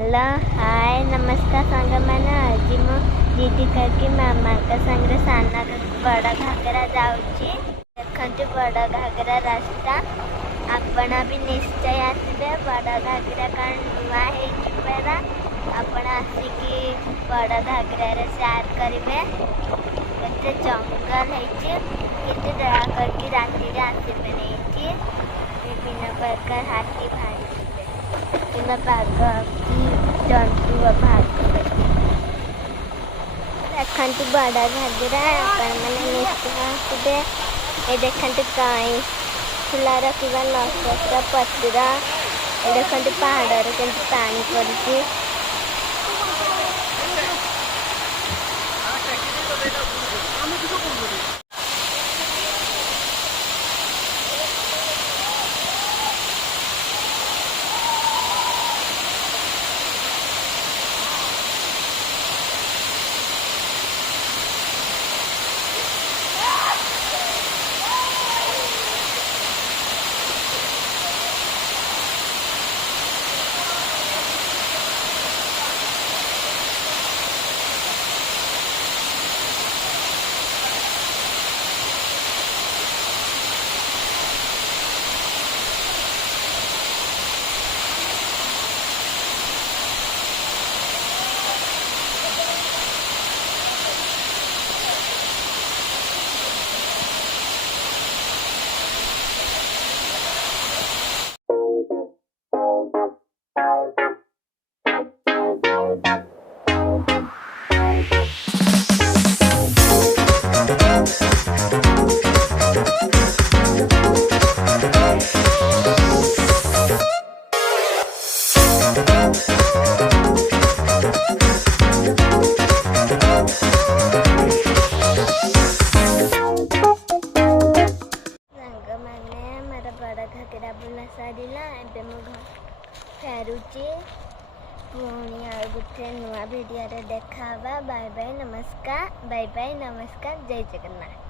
Hello hi नमस्कार सांग मैंने आज मो दीदी करके मामा का संग साना बड़ा घागरा जाऊँगी देखते बड़ा घागरा रास्ता आपण भी निश्चय आसबे बड़ा घागरा कारण नुआ होरा आपण आसिकी बड़ा घागरा सेयार करेंगे केते जंगल होते दया करके राति आसबे नहीं विभिन्न प्रकार हाथी भाई बाघ की जंतु भाग देखते बड़ा घागरा मैंने निश्चय ये देखते कई फुला रखा नक्षत्र पत्र ये देखते पहाड़ के पानी पड़ी बड़ा घागरा बुला सारा एवं मो घर फेरुची पुणी आ गोटे नुआ भिडियो देखा बाय बाय नमस्कार जय जगन्नाथ।